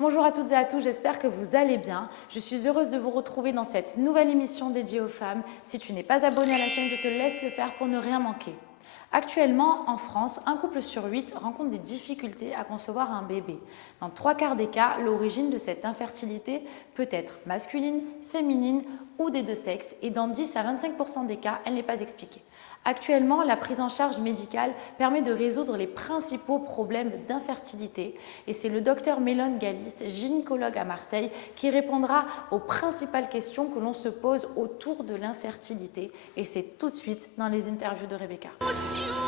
Bonjour à toutes et à tous, j'espère que vous allez bien. Je suis heureuse de vous retrouver dans cette nouvelle émission dédiée aux femmes. Si tu n'es pas abonné à la chaîne, je te laisse le faire pour ne rien manquer. Actuellement, en France, un couple sur 8 rencontre des difficultés à concevoir un bébé. Dans 3/4 des cas, l'origine de cette infertilité peut être masculine, féminine ou des deux sexes et dans 10 à 25% des cas, elle n'est pas expliquée. Actuellement, la prise en charge médicale permet de résoudre les principaux problèmes d'infertilité et c'est le docteur Mélone Galis, gynécologue à Marseille, qui répondra aux principales questions que l'on se pose autour de l'infertilité et c'est tout de suite dans les interviews de Rebecca.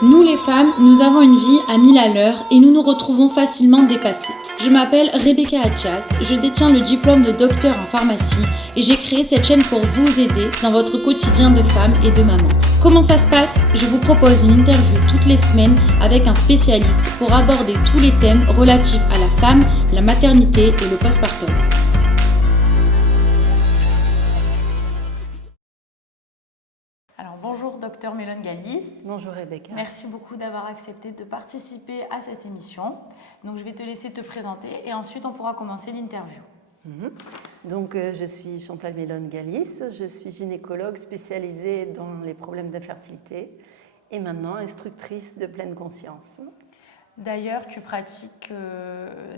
Nous les femmes, nous avons une vie à 1000 à l'heure et nous nous retrouvons facilement dépassées. Je m'appelle Rebecca Attias, je détiens le diplôme de docteur en pharmacie et j'ai créé cette chaîne pour vous aider dans votre quotidien de femme et de maman. Comment ça se passe? Je vous propose une interview toutes les semaines avec un spécialiste pour aborder tous les thèmes relatifs à la femme, la maternité et le postpartum. Alors bonjour docteur Mélone Galis. Bonjour Rebecca. Merci beaucoup d'avoir accepté de participer à cette émission. Donc je vais te laisser te présenter et ensuite on pourra commencer l'interview. Donc je suis Chantal Mélone Galis, je suis gynécologue spécialisée dans les problèmes d'infertilité et maintenant instructrice de pleine conscience. D'ailleurs, tu pratiques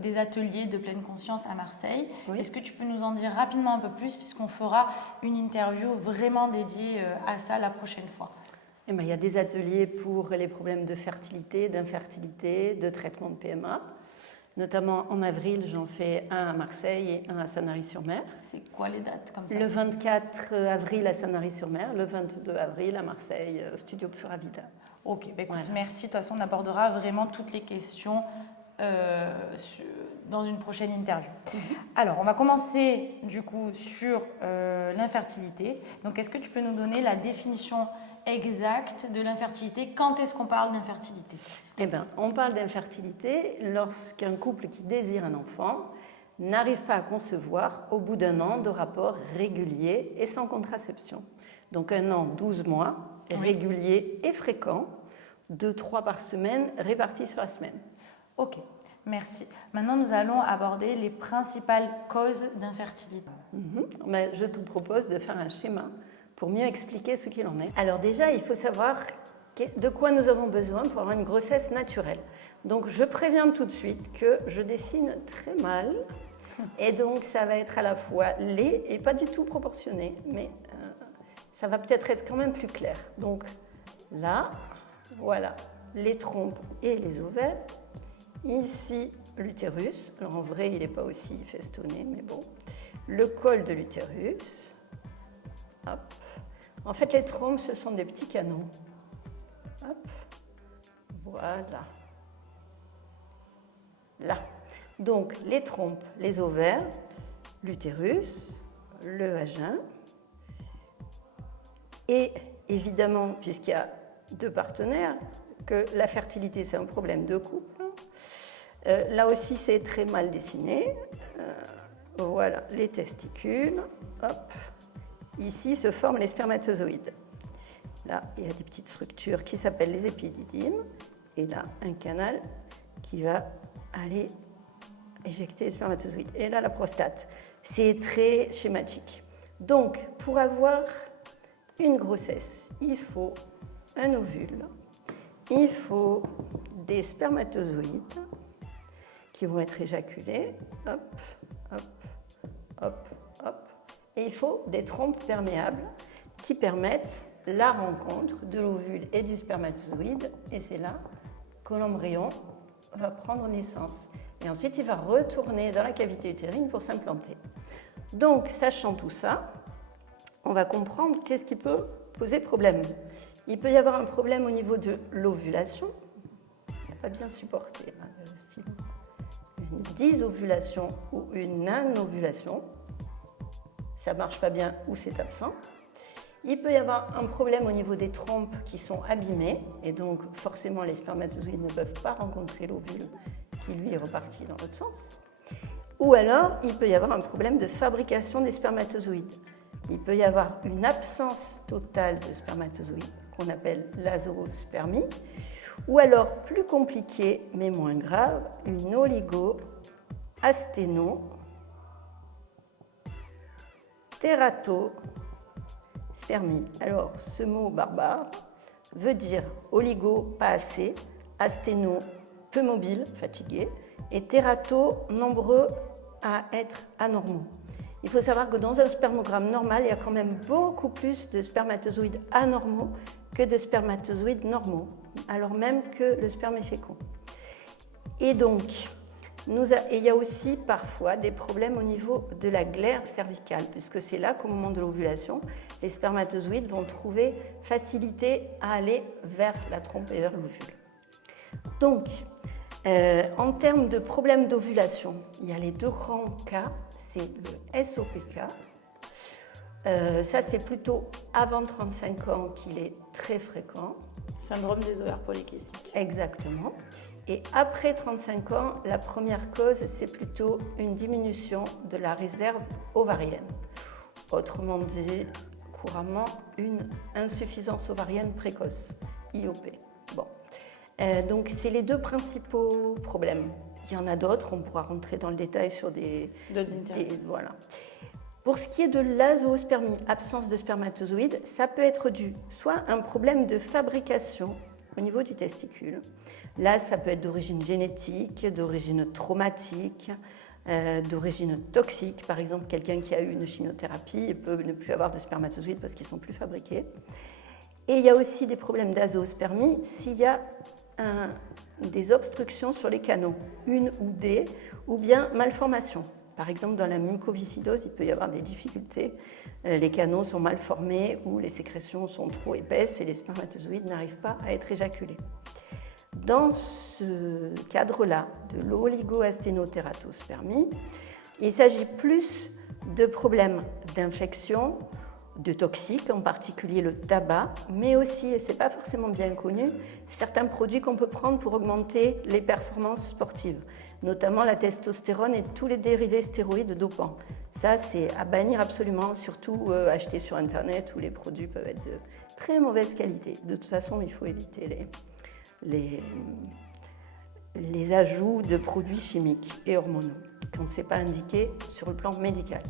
des ateliers de pleine conscience à Marseille. Oui. Est-ce que tu peux nous en dire rapidement un peu plus puisqu'on fera une interview vraiment dédiée à ça la prochaine fois? Eh bien, il y a des ateliers pour les problèmes de fertilité, d'infertilité, de traitement de PMA. Notamment en avril, j'en fais un à Marseille et un à Sanary-sur-Mer. C'est quoi les dates comme ça? Le 24 avril à Sanary-sur-Mer, le 22 avril à Marseille, Studio Pura Vida. Ok, bah écoute, Voilà. merci. De toute façon, on abordera vraiment toutes les questions dans une prochaine interview. Alors, on va commencer du coup sur l'infertilité. Donc, est-ce que tu peux nous donner la définition exacte de l'infertilité? Quand est-ce qu'on parle d'infertilité? Eh bien, on parle d'infertilité lorsqu'un couple qui désire un enfant n'arrive pas à concevoir au bout d'un an de rapports réguliers et sans contraception. Donc 1 an, 12 mois, réguliers et fréquents, 2-3 par semaine répartis sur la semaine. Ok, merci. Maintenant, nous allons aborder les principales causes d'infertilité. Mais je te propose de faire un schéma pour mieux expliquer ce qu'il en est. Alors déjà, il faut savoir de quoi nous avons besoin pour avoir une grossesse naturelle. Donc je préviens tout de suite que je dessine très mal et donc ça va être à la fois laid et pas du tout proportionné, mais ça va peut-être être quand même plus clair. Donc là, voilà, les trompes et les ovaires. Ici, l'utérus. Alors en vrai, il n'est pas aussi festonné, mais bon. Le col de l'utérus. Hop. En fait, les trompes, ce sont des petits canaux. Hop. Voilà. Là. Donc, les trompes, les ovaires, l'utérus, le vagin. Et évidemment, puisqu'il y a 2 partenaires, que la fertilité, c'est un problème de couple. Là aussi, c'est très mal dessiné. Voilà, les testicules. Hop. Ici se forment les spermatozoïdes. Là, il y a des petites structures qui s'appellent les épididymes. Et là, un canal qui va aller éjecter les spermatozoïdes. Et là, la prostate. C'est très schématique. Donc, pour avoir une grossesse, il faut un ovule, il faut des spermatozoïdes qui vont être éjaculés. Hop, hop, hop, hop. Et il faut des trompes perméables qui permettent la rencontre de l'ovule et du spermatozoïde. Et c'est là que l'embryon va prendre naissance. Et ensuite, il va retourner dans la cavité utérine pour s'implanter. Donc, sachant tout ça, on va comprendre qu'est-ce qui peut poser problème. Il peut y avoir un problème au niveau de l'ovulation. Il n'est pas bien supporté. Une dysovulation ou une anovulation. Ça ne marche pas bien ou c'est absent. Il peut y avoir un problème au niveau des trompes qui sont abîmées et donc forcément les spermatozoïdes ne peuvent pas rencontrer l'ovule qui lui est reparti dans l'autre sens. Ou alors il peut y avoir un problème de fabrication des spermatozoïdes. Il peut y avoir une absence totale de spermatozoïdes qu'on appelle l'azoospermie ou alors plus compliqué mais moins grave, une asténo-tératospermie. Alors, ce mot barbare veut dire oligo, pas assez, asténo, peu mobile, fatigué, et térato, nombreux à être anormaux. Il faut savoir que dans un spermogramme normal, il y a quand même beaucoup plus de spermatozoïdes anormaux que de spermatozoïdes normaux, alors même que le sperme est fécond. Et donc, il y a aussi parfois des problèmes au niveau de la glaire cervicale, puisque c'est là qu'au moment de l'ovulation, les spermatozoïdes vont trouver facilité à aller vers la trompe et vers l'ovule. Donc, en termes de problèmes d'ovulation, il y a les deux grands cas, c'est le SOPK. Ça, c'est plutôt avant 35 ans qu'il est très fréquent. Syndrome des ovaires polykystiques. Exactement. Et après 35 ans, la première cause, c'est plutôt une diminution de la réserve ovarienne. Autrement dit, couramment, une insuffisance ovarienne précoce, IOP. Bon. Donc, c'est les deux principaux problèmes. Il y en a d'autres, on pourra rentrer dans le détail sur d'autres interviews. Voilà. Pour ce qui est de l'azoospermie, absence de spermatozoïdes, ça peut être dû soit à un problème de fabrication au niveau du testicule. Là, ça peut être d'origine génétique, d'origine traumatique, d'origine toxique. Par exemple, quelqu'un qui a eu une chimiothérapie peut ne plus avoir de spermatozoïdes parce qu'ils ne sont plus fabriqués. Et il y a aussi des problèmes d'azoospermie s'il y a des obstructions sur les canaux, une ou des, ou bien malformation. Par exemple, dans la mucoviscidose, il peut y avoir des difficultés. Les canaux sont mal formés ou les sécrétions sont trop épaisses et les spermatozoïdes n'arrivent pas à être éjaculés. Dans ce cadre-là de l'oligo-asténotératospermie, il s'agit plus de problèmes d'infection, de toxiques, en particulier le tabac, mais aussi, et ce n'est pas forcément bien connu, certains produits qu'on peut prendre pour augmenter les performances sportives, notamment la testostérone et tous les dérivés stéroïdes dopants. Ça, c'est à bannir absolument, surtout acheter sur Internet où les produits peuvent être de très mauvaise qualité. De toute façon, il faut éviter les ajouts de produits chimiques et hormonaux quand ce n'est pas indiqué sur le plan médical.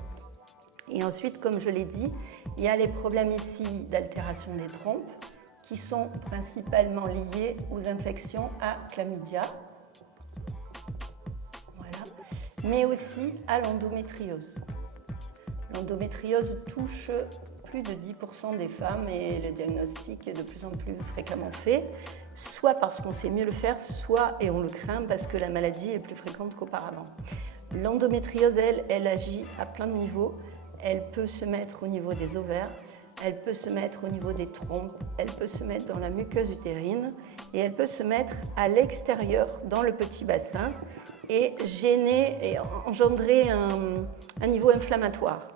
Et ensuite, comme je l'ai dit, il y a les problèmes ici d'altération des trompes qui sont principalement liés aux infections à chlamydia, voilà, mais aussi à l'endométriose. L'endométriose touche plus de 10% des femmes et le diagnostic est de plus en plus fréquemment fait, soit parce qu'on sait mieux le faire, soit, et on le craint, parce que la maladie est plus fréquente qu'auparavant. L'endométriose, elle agit à plein de niveaux. Elle peut se mettre au niveau des ovaires, elle peut se mettre au niveau des trompes, elle peut se mettre dans la muqueuse utérine et elle peut se mettre à l'extérieur dans le petit bassin et gêner et engendrer un niveau inflammatoire,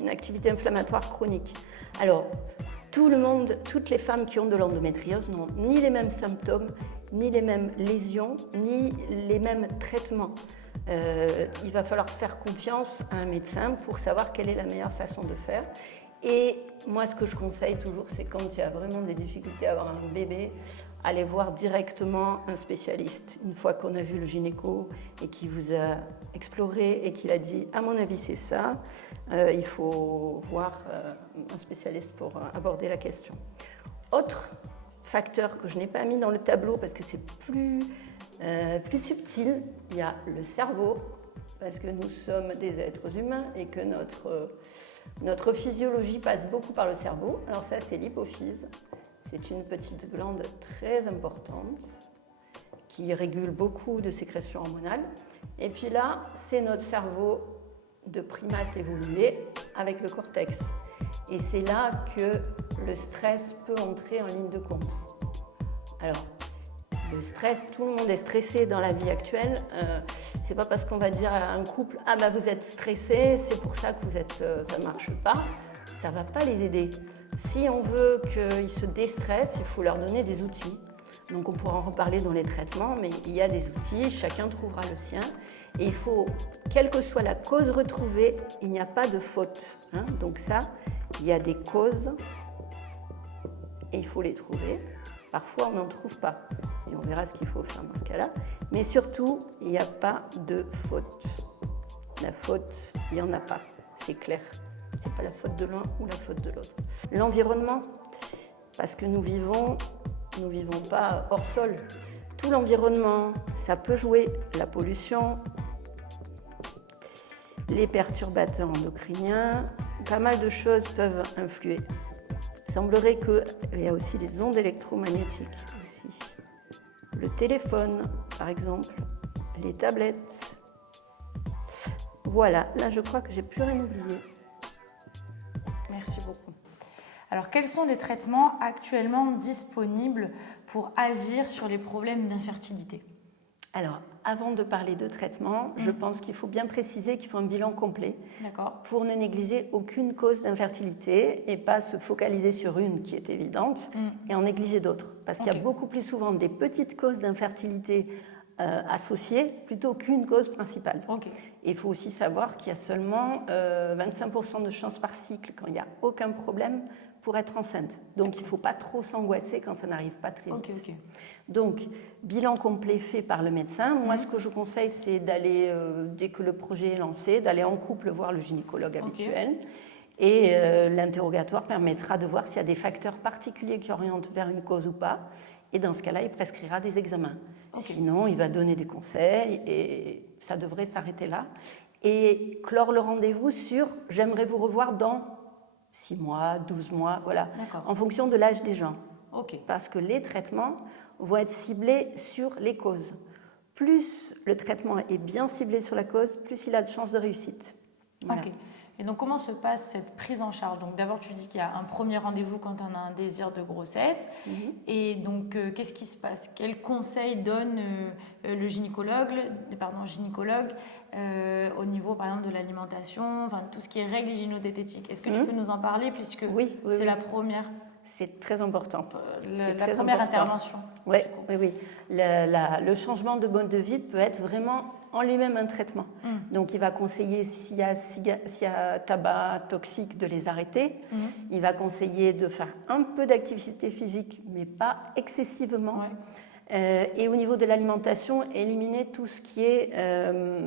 une activité inflammatoire chronique. Alors, toutes les femmes qui ont de l'endométriose n'ont ni les mêmes symptômes, ni les mêmes lésions, ni les mêmes traitements. Il va falloir faire confiance à un médecin pour savoir quelle est la meilleure façon de faire. Et moi, ce que je conseille toujours, c'est quand il y a vraiment des difficultés à avoir un bébé, aller voir directement un spécialiste. Une fois qu'on a vu le gynéco et qu'il vous a exploré et qu'il a dit « à mon avis, c'est ça », il faut voir un spécialiste pour aborder la question. Autre facteur que je n'ai pas mis dans le tableau parce que c'est plus subtil, il y a le cerveau, parce que nous sommes des êtres humains et que notre physiologie passe beaucoup par le cerveau. Alors ça, c'est l'hypophyse. C'est une petite glande très importante qui régule beaucoup de sécrétions hormonales. Et puis là, c'est notre cerveau de primate évolué avec le cortex. Et c'est là que le stress peut entrer en ligne de compte. Alors, le stress, tout le monde est stressé dans la vie actuelle. C'est pas parce qu'on va dire à un couple « Ah bah vous êtes stressé, c'est pour ça que ça ne marche pas ». Ça ne va pas les aider. Si on veut qu'ils se déstressent, il faut leur donner des outils. Donc on pourra en reparler dans les traitements, mais il y a des outils, chacun trouvera le sien. Et il faut, quelle que soit la cause retrouvée, il n'y a pas de faute. Donc ça, il y a des causes et il faut les trouver. Parfois, on n'en trouve pas. et on verra ce qu'il faut faire dans ce cas-là. Mais surtout, il n'y a pas de faute. La faute, il n'y en a pas, c'est clair. Ce n'est pas la faute de l'un ou la faute de l'autre. L'environnement, parce que nous vivons pas hors sol. Tout l'environnement, ça peut jouer. La pollution, les perturbateurs endocriniens, pas mal de choses peuvent influer. Il semblerait qu'il y a aussi les ondes électromagnétiques aussi. Le téléphone, par exemple, les tablettes. Voilà, là je crois que j'ai plus rien oublié. Merci beaucoup. Alors, quels sont les traitements actuellement disponibles pour agir sur les problèmes d'infertilité? Alors, avant de parler de traitement, je pense qu'il faut bien préciser qu'il faut un bilan complet pour ne négliger aucune cause d'infertilité et pas se focaliser sur une qui est évidente et en négliger d'autres. Parce qu'il y a beaucoup plus souvent des petites causes d'infertilité associées plutôt qu'une cause principale. Et il faut aussi savoir qu'il y a seulement 25% de chances par cycle quand il n'y a aucun problème pour être enceinte. Donc, il ne faut pas trop s'angoisser quand ça n'arrive pas très vite. Donc, bilan complet fait par le médecin. Moi, ce que je conseille, c'est d'aller, dès que le projet est lancé, d'aller en couple voir le gynécologue habituel. Et l'interrogatoire permettra de voir s'il y a des facteurs particuliers qui orientent vers une cause ou pas. Et dans ce cas-là, il prescrira des examens. Sinon, il va donner des conseils et ça devrait s'arrêter là. Et clore le rendez-vous sur « j'aimerais vous revoir dans 6 mois, 12 mois, voilà, en fonction de l'âge des gens. Parce que les traitements vont être ciblés sur les causes. Plus le traitement est bien ciblé sur la cause, plus il a de chances de réussite. Voilà. Et donc, comment se passe cette prise en charge? Donc, d'abord, tu dis qu'il y a un premier rendez-vous quand on a un désir de grossesse. Et donc, qu'est-ce qui se passe? Quels conseils donne le gynécologue au niveau, par exemple, de l'alimentation, enfin, tout ce qui est règles hygiéno-diététiques? Est-ce que tu peux nous en parler, puisque c'est la première... C'est très important. La première intervention. Oui. Le changement de mode de vie peut être vraiment en lui-même un traitement. Donc, il va conseiller, s'il y a tabac toxique, de les arrêter. Il va conseiller de faire un peu d'activité physique, mais pas excessivement. Et au niveau de l'alimentation, éliminer tout ce qui est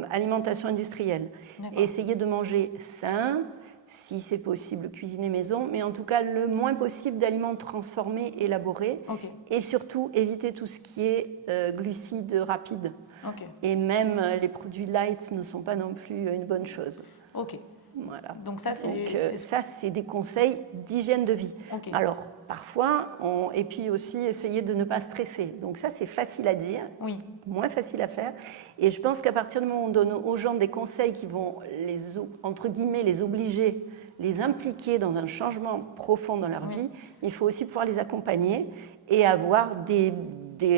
alimentation industrielle. Essayer de manger sain, si c'est possible, cuisiner maison, mais en tout cas le moins possible d'aliments transformés, élaborés, et surtout éviter tout ce qui est glucides rapides. Et même les produits light ne sont pas non plus une bonne chose. Voilà. Donc ça, c'est des conseils d'hygiène de vie. Alors, parfois, et puis aussi essayer de ne pas stresser. Donc ça, c'est facile à dire, moins facile à faire. Et je pense qu'à partir du moment où on donne aux gens des conseils qui vont, entre guillemets, les obliger, les impliquer dans un changement profond dans leur vie, il faut aussi pouvoir les accompagner et avoir des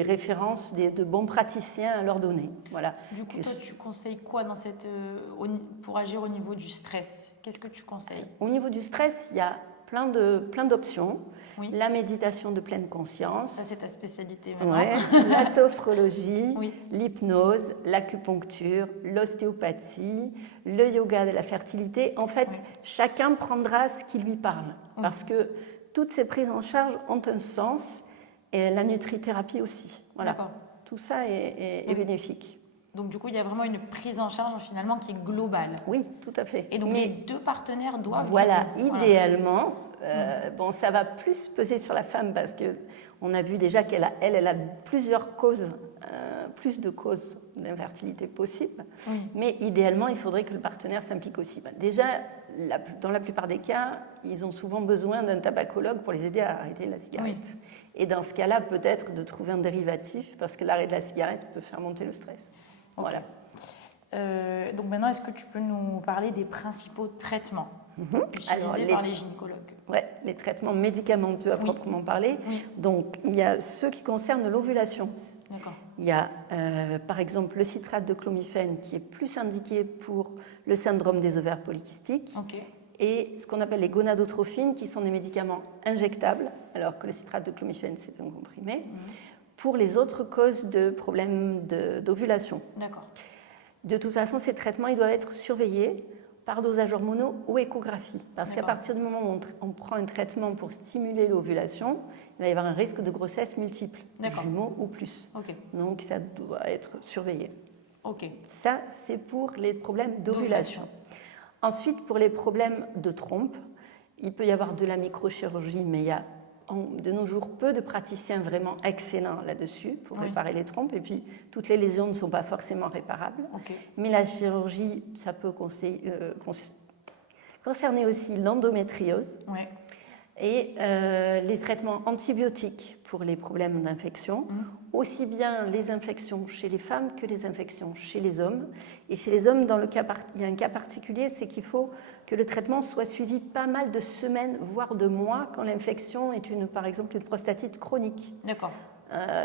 références, de bons praticiens à leur donner. Voilà. Du coup, toi, tu conseilles quoi pour agir au niveau du stress? Qu'est-ce que tu conseilles? Au niveau du stress, il y a plein d'options. La méditation de pleine conscience. Ça, c'est ta spécialité maintenant. La sophrologie, l'hypnose, l'acupuncture, l'ostéopathie, le yoga de la fertilité. En fait, chacun prendra ce qui lui parle. Parce que toutes ces prises en charge ont un sens. Et la nutrithérapie aussi. Voilà. Tout ça est bénéfique. Donc, du coup, il y a vraiment une prise en charge finalement qui est globale. Oui, tout à fait. Et donc, les deux partenaires doivent... Voilà, idéalement, bon, ça va plus peser sur la femme parce qu'on a vu déjà qu'elle a plusieurs causes, plus de causes d'infertilité possibles. Mais idéalement, il faudrait que le partenaire s'implique aussi. Déjà, dans la plupart des cas, ils ont souvent besoin d'un tabacologue pour les aider à arrêter la cigarette. Et dans ce cas-là, peut-être de trouver un dérivatif parce que l'arrêt de la cigarette peut faire monter le stress. Voilà. Donc maintenant, est-ce que tu peux nous parler des principaux traitements utilisés par les gynécologues? Oui, les traitements médicamenteux à proprement parler. Donc, il y a ceux qui concernent l'ovulation. Il y a, par exemple, le citrate de clomifène qui est plus indiqué pour le syndrome des ovaires polykystiques. Et ce qu'on appelle les gonadotrophines, qui sont des médicaments injectables, alors que le citrate de clomifène, c'est un comprimé, pour les autres causes de problèmes d'ovulation. De toute façon, ces traitements ils doivent être surveillés par dosage hormonaux ou échographie. Parce qu'à D'accord. partir du moment où on prend un traitement pour stimuler l'ovulation, il va y avoir un risque de grossesse multiple, D'accord. jumeaux ou plus. Ok. Donc ça doit être surveillé. Ok. Ça, c'est pour les problèmes d'ovulation. Ensuite, pour les problèmes de trompe, il peut y avoir de la microchirurgie, mais il y a de nos jours peu de praticiens vraiment excellents là-dessus pour réparer les trompes. Et puis, toutes les lésions ne sont pas forcément réparables. Ok. Mais la chirurgie, ça peut concerner aussi l'endométriose Ouais. et les traitements antibiotiques pour les problèmes d'infection, aussi bien les infections chez les femmes que les infections chez les hommes. Et chez les hommes, il y a un cas particulier, c'est qu'il faut que le traitement soit suivi pas mal de semaines, voire de mois, quand l'infection est par exemple une prostatite chronique. D'accord.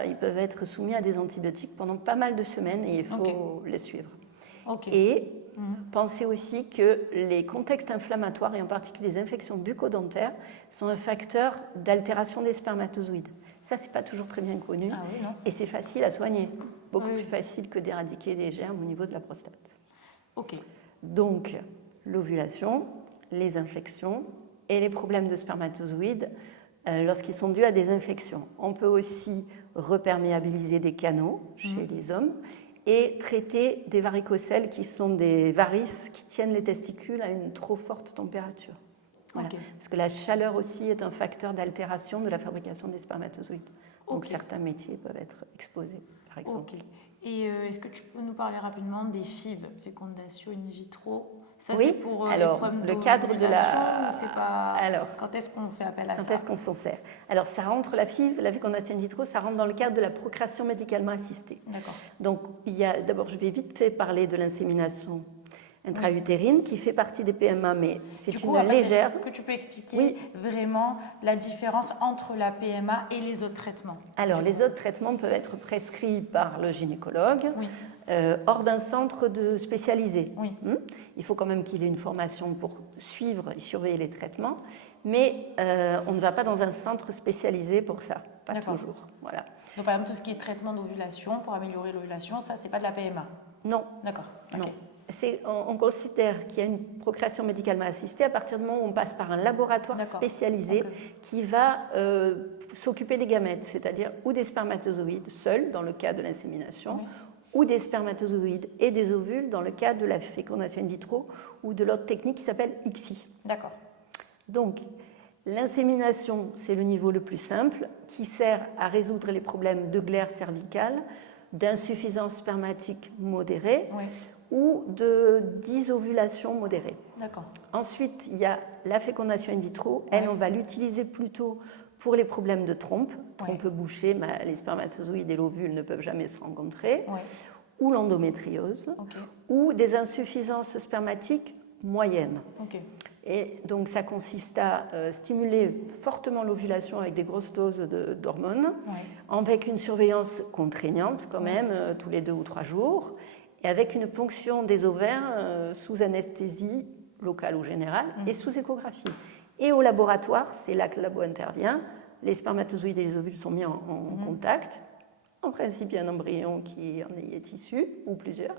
Ils peuvent être soumis à des antibiotiques pendant pas mal de semaines et il faut les suivre. Ok. Et pensez aussi que les contextes inflammatoires, et en particulier les infections bucco-dentaires, sont un facteur d'altération des spermatozoïdes. Ça, c'est pas toujours très bien connu. Ah oui, non. Et c'est facile à soigner. Beaucoup plus facile que d'éradiquer les germes au niveau de la prostate. Ok. Donc, l'ovulation, les infections et les problèmes de spermatozoïdes lorsqu'ils sont dus à des infections. On peut aussi reperméabiliser des canaux chez les hommes et traiter des varicocèles qui sont des varices qui tiennent les testicules à une trop forte température. Voilà. Ok. Parce que la chaleur aussi est un facteur d'altération de la fabrication des spermatozoïdes. Donc certains métiers peuvent être exposés, par exemple. Ok. Et est-ce que tu peux nous parler rapidement des FIV, fécondation in vitro? Ça, Oui. c'est pour Alors, les problèmes le cadre de la... ou c'est pas... Alors, quand est-ce qu'on fait appel à ça? quand est-ce qu'on s'en sert? Alors, ça rentre, la FIV, la fécondation in vitro, ça rentre dans le cadre de la procréation médicalement assistée. D'accord. Donc, d'abord, je vais vite fait parler de l'insémination intra-utérine qui fait partie des PMA, mais c'est une légère... Est-ce que tu peux expliquer vraiment la différence entre la PMA et les autres traitements? Alors, les autres traitements peuvent être prescrits par le gynécologue, hors d'un centre spécialisé. Oui. Il faut quand même qu'il ait une formation pour suivre et surveiller les traitements, mais on ne va pas dans un centre spécialisé pour ça, pas toujours. Voilà. Donc, par exemple, tout ce qui est traitement d'ovulation pour améliorer l'ovulation, ça, c'est pas de la PMA? Non. D'accord. Non. On considère qu'il y a une procréation médicalement assistée à partir du moment où on passe par un laboratoire spécialisé qui va s'occuper des gamètes, c'est-à-dire ou des spermatozoïdes seuls dans le cas de l'insémination, ou des spermatozoïdes et des ovules dans le cas de la fécondation in vitro ou de l'autre technique qui s'appelle ICSI. D'accord. Donc, l'insémination, c'est le niveau le plus simple qui sert à résoudre les problèmes de glaire cervicale, d'insuffisance spermatique modérée ou de dysovulation modérée. D'accord. Ensuite, il y a la fécondation in vitro. Elle, on va l'utiliser plutôt pour les problèmes de trompe bouchée, les spermatozoïdes et l'ovule ne peuvent jamais se rencontrer, ou l'endométriose, ou des insuffisances spermatiques moyennes. Et donc, ça consiste à stimuler fortement l'ovulation avec des grosses doses d'hormones, avec une surveillance contraignante quand même, tous les 2 ou 3 jours, et avec une ponction des ovaires sous anesthésie locale ou générale et sous échographie. Et au laboratoire, c'est là que le labo intervient, les spermatozoïdes et les ovules sont mis en contact. En principe, il y a un embryon qui en est issu, ou plusieurs,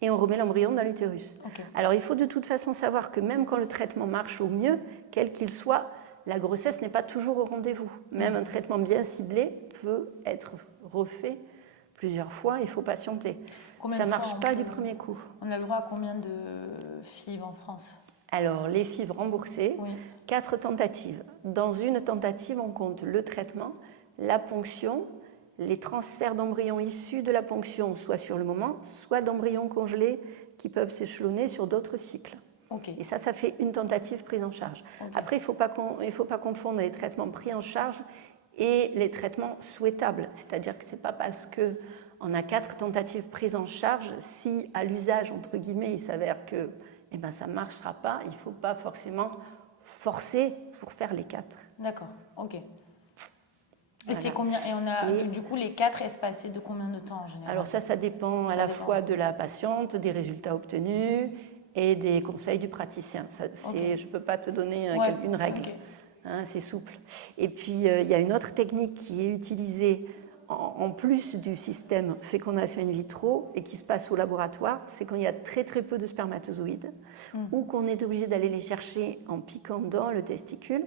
et on remet l'embryon dans l'utérus. Alors, il faut de toute façon savoir que même quand le traitement marche au mieux, quel qu'il soit, la grossesse n'est pas toujours au rendez-vous. Même un traitement bien ciblé peut être refait plusieurs fois, il faut patienter. Ça ne marche pas du premier coup. On a le droit à combien de FIV en France? Alors, les FIV remboursées, 4 tentatives. Dans une tentative, on compte le traitement, la ponction, les transferts d'embryons issus de la ponction, soit sur le moment, soit d'embryons congelés qui peuvent s'échelonner sur d'autres cycles. Et ça fait une tentative prise en charge. Après, il ne faut pas confondre les traitements pris en charge et les traitements souhaitables. C'est-à-dire que ce n'est pas parce qu'on a 4 tentatives prises en charge, si à l'usage, entre guillemets, il s'avère que ça ne marchera pas, il ne faut pas forcément forcer pour faire les 4. D'accord, ok. Et c'est combien? Et on a du coup les 4 espacés de combien de temps en général? Alors ça dépend à la fois de la patiente, des résultats obtenus et des conseils du praticien. Je ne peux pas te donner une règle, c'est souple. Et puis il y a une autre technique qui est utilisée en plus du système fécondation in vitro et qui se passe au laboratoire, c'est quand il y a très très peu de spermatozoïdes ou qu'on est obligé d'aller les chercher en piquant dans le testicule.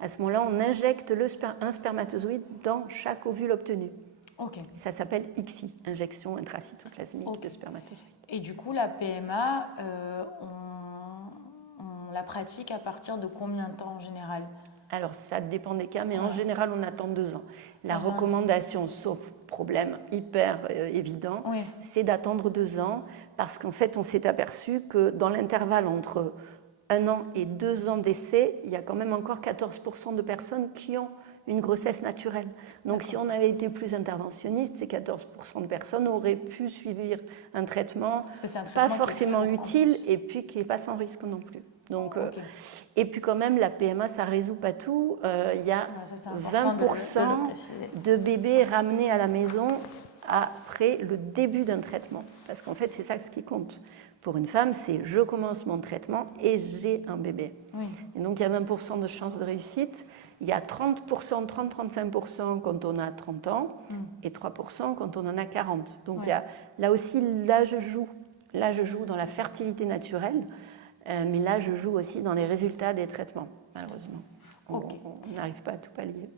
À ce moment-là, on injecte un spermatozoïde dans chaque ovule obtenu. Ok. Ça s'appelle ICSI, injection intracytoplasmique de spermatozoïdes. Et du coup, la PMA, on la pratique à partir de combien de temps en général? Alors, ça dépend des cas, mais en général, on attend 2 ans. La recommandation, sauf problème hyper évident, c'est d'attendre 2 ans parce qu'en fait, on s'est aperçu que dans l'intervalle entre 1 an et 2 ans d'essai, il y a quand même encore 14% de personnes qui ont une grossesse naturelle. Donc, si on avait été plus interventionniste, ces 14% de personnes auraient pu suivre un traitement pas forcément utile et puis qui n'est pas sans risque non plus. Donc, et puis quand même, la PMA, ça ne résout pas tout. Il y a 20% de bébés ramenés à la maison après le début d'un traitement. Parce qu'en fait, c'est ça ce qui compte. Pour une femme, c'est je commence mon traitement et j'ai un bébé. Et donc, il y a 20% de chances de réussite. Il y a 30-35% quand on a 30 ans et 3% quand on en a 40. Donc, il y a, là aussi, l'âge joue. L'âge joue dans la fertilité naturelle. Mais là, je joue aussi dans les résultats des traitements, malheureusement. On n'arrive pas à tout pallier.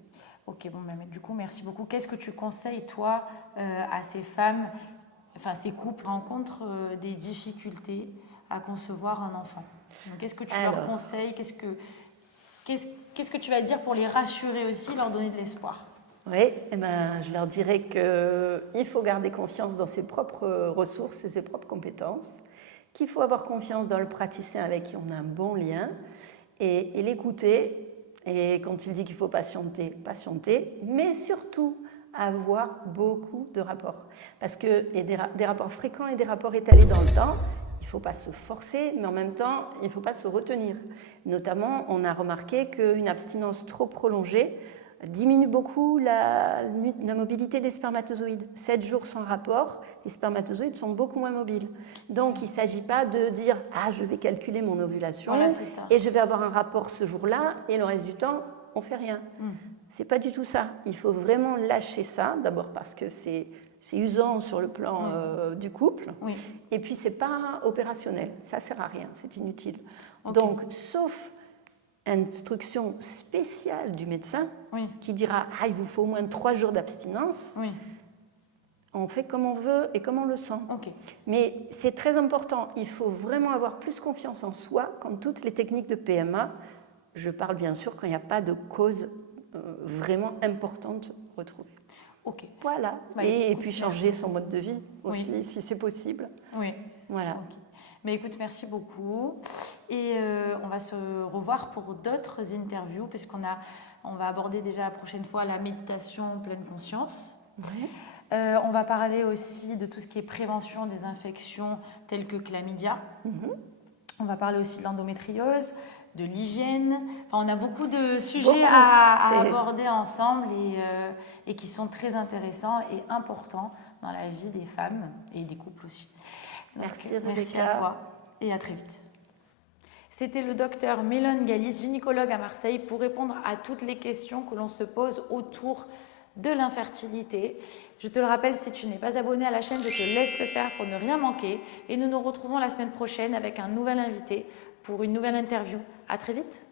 Ok, bon, mais du coup, merci beaucoup. Qu'est-ce que tu conseilles, toi, à ces femmes, enfin, ces couples qui rencontrent des difficultés à concevoir un enfant? Qu'est-ce que tu leur conseilles? Qu'est-ce que tu vas dire pour les rassurer aussi, leur donner de l'espoir? Oui, eh ben, je leur dirais qu'il faut garder confiance dans ses propres ressources et ses propres compétences, qu'il faut avoir confiance dans le praticien avec qui on a un bon lien et l'écouter. Et quand il dit qu'il faut patienter, mais surtout avoir beaucoup de rapports. Parce que des rapports fréquents et des rapports étalés dans le temps, il ne faut pas se forcer, mais en même temps, il ne faut pas se retenir. Notamment, on a remarqué qu'une abstinence trop prolongée diminue beaucoup la mobilité des spermatozoïdes. 7 jours sans rapport, les spermatozoïdes sont beaucoup moins mobiles. Donc, il ne s'agit pas de dire « Ah, je vais calculer mon ovulation et je vais avoir un rapport ce jour-là et le reste du temps, on ne fait rien ». Ce n'est pas du tout ça. Il faut vraiment lâcher ça, d'abord parce que c'est usant sur le plan du couple, et puis ce n'est pas opérationnel. Ça ne sert à rien, c'est inutile. Donc, sauf instruction spéciale du médecin qui dira « Ah, il vous faut au moins 3 jours d'abstinence », on fait comme on veut et comme on le sent. Mais c'est très important, il faut vraiment avoir plus confiance en soi, comme toutes les techniques de PMA. Je parle bien sûr quand il n'y a pas de cause vraiment importante retrouvée. Voilà. Et puis changer son mode de vie aussi, si c'est possible. Voilà. Mais écoute, merci beaucoup. Et on va se revoir pour d'autres interviews, parce qu'on va aborder déjà la prochaine fois la méditation en pleine conscience. On va parler aussi de tout ce qui est prévention des infections telles que chlamydia. On va parler aussi de l'endométriose, de l'hygiène. Enfin, on a beaucoup de sujets à aborder ensemble et qui sont très intéressants et importants dans la vie des femmes et des couples aussi. Donc, merci à toi et à très vite. C'était le docteur Mélone Galis, gynécologue à Marseille, pour répondre à toutes les questions que l'on se pose autour de l'infertilité. Je te le rappelle, si tu n'es pas abonné à la chaîne, je te laisse le faire pour ne rien manquer. Et nous nous retrouvons la semaine prochaine avec un nouvel invité pour une nouvelle interview. À très vite.